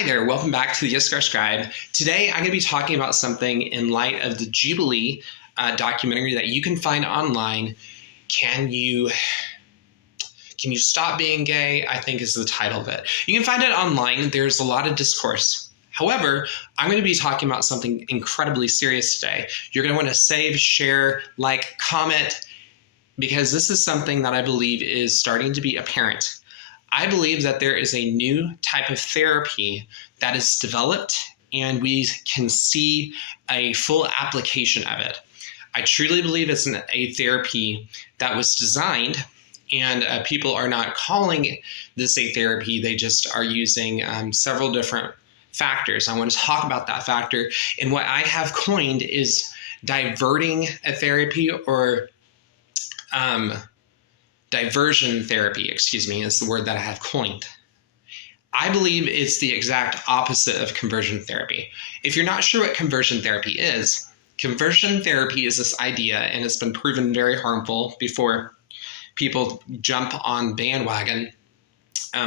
Hi there, welcome back to the YissakarScribe. Today I'm going to be talking about something in light of the Jubilee documentary that you can find online. Can you stop being gay? I think is the title of it. You can find it online. There's a lot of discourse. However, I'm going to be talking about something incredibly serious today. You're going to want to save, share, like, comment, because this is something that I believe is starting to be apparent. I believe that there is a new type of therapy that is developed and we can see a full application of it. I truly believe it's a therapy that was designed, and people are not calling this a therapy. They just are using several different factors. I want to talk about that factor. And what I have coined is diverting a therapy, or diversion therapy, is the word that I have coined. I believe it's the exact opposite of conversion therapy. If you're not sure what conversion therapy is this idea, and it's been proven very harmful before people jump on bandwagon,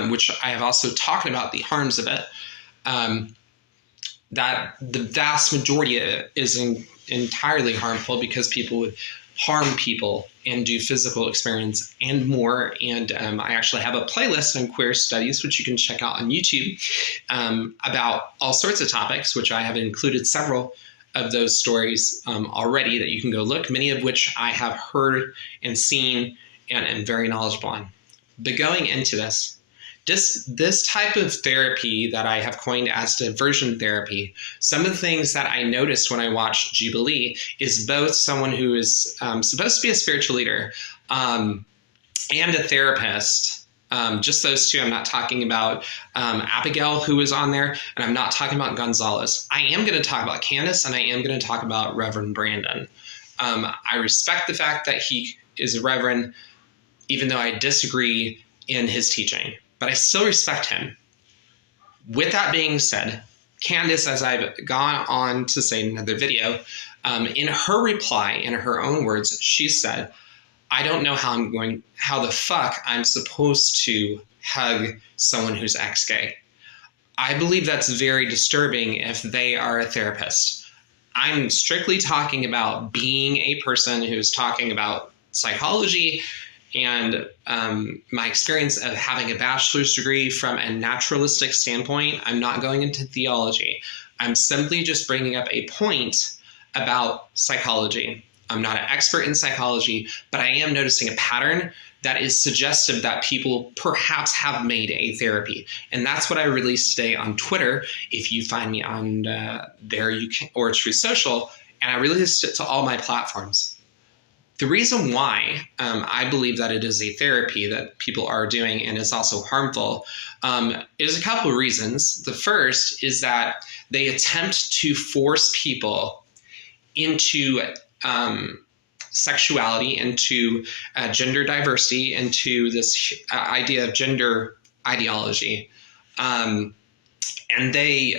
which I have also talked about the harms of it, that the vast majority of it is entirely harmful because people would harm people and do physical experiments and more. And I actually have a playlist on queer studies, which you can check out on YouTube, about all sorts of topics, which I have included several of those stories already that you can go look, many of which I have heard and seen and am very knowledgeable on. But going into this type of therapy that I have coined as diversion therapy, some of the things that I noticed when I watched Jubilee is both someone who is supposed to be a spiritual leader and a therapist. Just those two. I'm not talking about Abigail, who is on there, and I'm not talking about Gonzalez. I am going to talk about Candace, and I am going to talk about Reverend Brandon. I respect the fact that he is a reverend, even though I disagree in his teaching. But I still respect him. With that being said, Candace, as I've gone on to say in another video, in her reply, in her own words, she said, I don't know how the fuck I'm supposed to hug someone who's ex-gay. I believe that's very disturbing if they are a therapist. I'm strictly talking about being a person who's talking about psychology and my experience of having a bachelor's degree from a naturalistic standpoint. I'm not going into theology. I'm simply just bringing up a point about psychology. I'm not an expert in psychology, but I am noticing a pattern that is suggestive that people perhaps have made a therapy. And that's what I released today on Twitter. If you find me on there, you can, or Truth Social, and I released it to all my platforms. The reason why I believe that it is a therapy that people are doing and it's also harmful is a couple of reasons. The first is that they attempt to force people into sexuality, into gender diversity, into this idea of gender ideology. And they,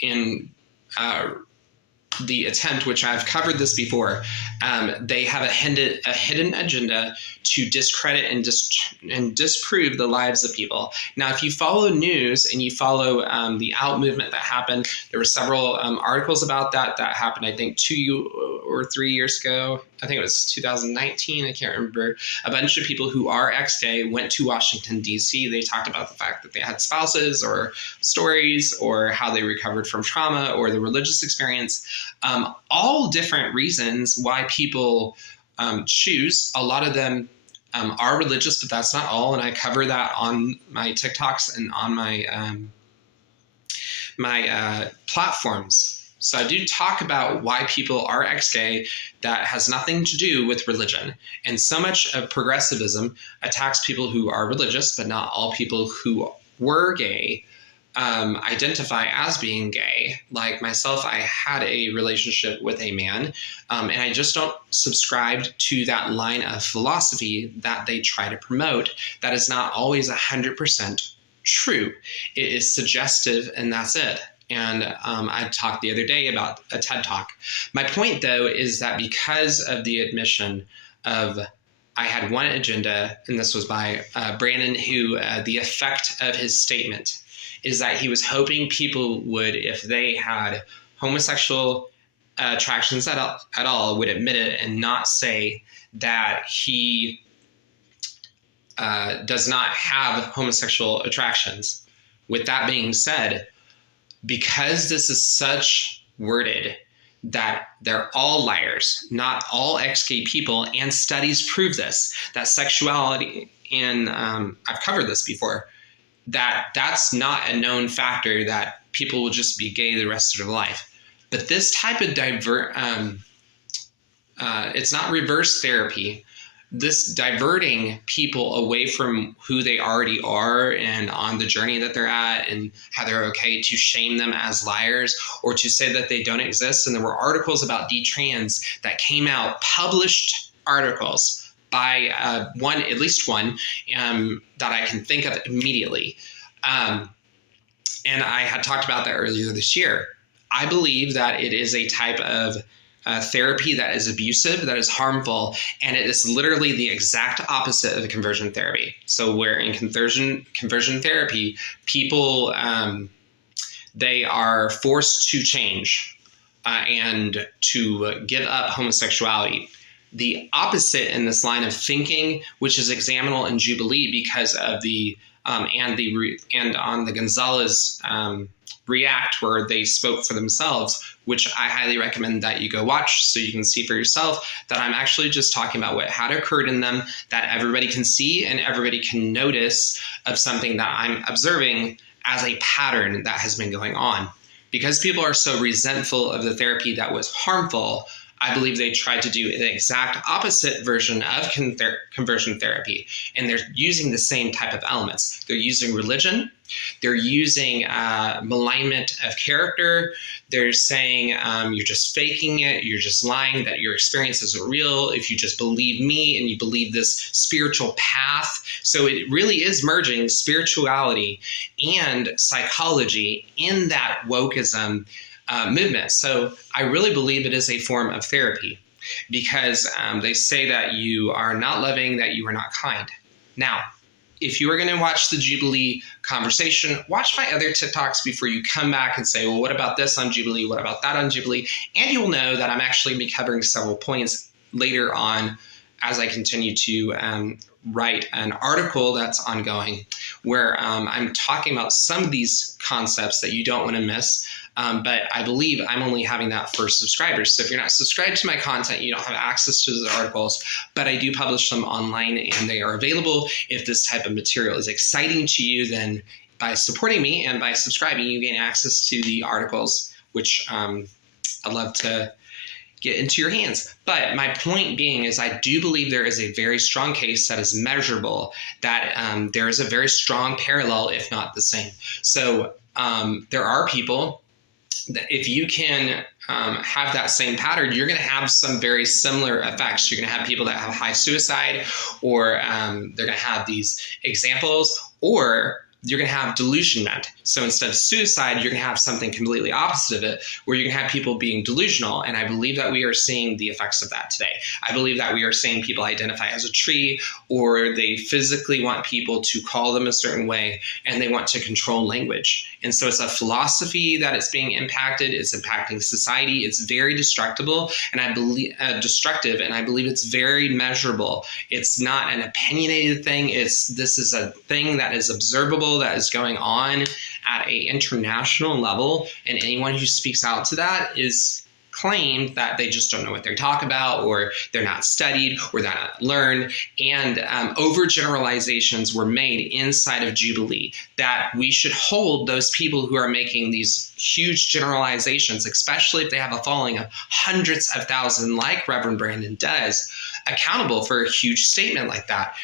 in the attempt, which I've covered this before, they have a hidden agenda to discredit and disprove the lives of people. Now, if you follow news and you follow the OUT movement that happened, there were several articles about that happened, I think, 2 or 3 years ago. I think it was 2019. I can't remember. A bunch of people who are ex-gay went to Washington, D.C. They talked about the fact that they had spouses or stories or how they recovered from trauma or the religious experience. All different reasons why people choose. A lot of them are religious, but that's not all. And I cover that on my TikToks and on my my platforms. So I do talk about why people are ex-gay. That has nothing to do with religion. And so much of progressivism attacks people who are religious, but not all people who were gay identify as being gay. Like myself, I had a relationship with a man, and I just don't subscribe to that line of philosophy that they try to promote. That is not always 100% true. It is suggestive, and that's it. And I talked the other day about a TED Talk. My point, though, is that because of the admission of I had one agenda, and this was by Brandon, who the effect of his statement is that he was hoping people would, if they had homosexual attractions at all, would admit it and not say that he does not have homosexual attractions. With that being said, because this is such worded that they're all liars, not all ex-gay people, and studies prove this, that sexuality, and I've covered this before, that's not a known factor that people will just be gay the rest of their life. But this type of it's not reverse therapy. This diverting people away from who they already are and on the journey that they're at and how they're okay, to shame them as liars or to say that they don't exist. And there were articles about detrans that came out, published articles by at least one that I can think of immediately. And I had talked about that earlier this year. I believe that it is a type of therapy that is abusive, that is harmful, and it is literally the exact opposite of conversion therapy. So where in conversion therapy, people, they are forced to change and to give up homosexuality. The opposite in this line of thinking, which is examinable in Jubilee because of the and on the Gonzalez React, where they spoke for themselves, which I highly recommend that you go watch so you can see for yourself that I'm actually just talking about what had occurred in them that everybody can see and everybody can notice of something that I'm observing as a pattern that has been going on. Because people are so resentful of the therapy that was harmful, I believe they tried to do the exact opposite version of conversion therapy. And they're using the same type of elements. They're using religion. They're using malignment of character. They're saying you're just faking it. You're just lying, that your experience isn't real. If you just believe me and you believe this spiritual path. So it really is merging spirituality and psychology in that wokeism movement. So I really believe it is a form of therapy because they say that you are not loving, that you are not kind. Now, if you are going to watch the Jubilee conversation, watch my other TikToks before you come back and say, well, what about this on Jubilee? What about that on Jubilee? And you'll know that I'm actually going to be covering several points later on as I continue to write an article that's ongoing where I'm talking about some of these concepts that you don't want to miss. But I believe I'm only having that for subscribers. So if you're not subscribed to my content, you don't have access to those articles, but I do publish them online and they are available. If this type of material is exciting to you, then by supporting me and by subscribing, you gain access to the articles, which I'd love to get into your hands. But my point being is I do believe there is a very strong case that is measurable, that there is a very strong parallel, if not the same. So there are people that if you can have that same pattern, you're going to have some very similar effects. You're going to have people that have high suicide, or they're going to have these examples, or you're going to have delusionment. So instead of suicide, you're going to have something completely opposite of it, where you're going to have people being delusional. And I believe that we are seeing the effects of that today. I believe that we are seeing people identify as a tree, or they physically want people to call them a certain way, and they want to control language. And so it's a philosophy that is being impacted. It's impacting society. It's very destructible, and I believe destructive, and I believe it's very measurable. It's not an opinionated thing. This is a thing that is observable, that is going on at an international level, and anyone who speaks out to that is claimed that they just don't know what they're talking about, or they're not studied, or they're not learned. And overgeneralizations were made inside of Jubilee that we should hold those people who are making these huge generalizations, especially if they have a following of hundreds of thousands like Reverend Brandon does, accountable for a huge statement like that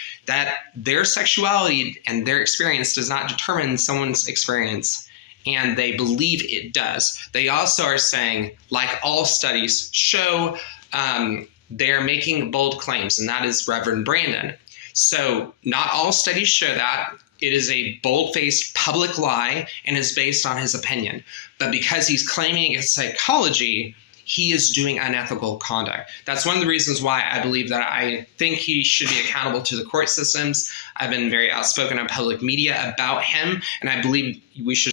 their sexuality and their experience does not determine someone's experience, and they believe it does. They also are saying, like all studies show, they're making bold claims, and that is Reverend Brandon. So not all studies show that. It is a bold-faced public lie and is based on his opinion. But because he's claiming it's psychology, he is doing unethical conduct. That's one of the reasons why I believe that I think he should be accountable to the court systems. I've been very outspoken on public media about him, and I believe we should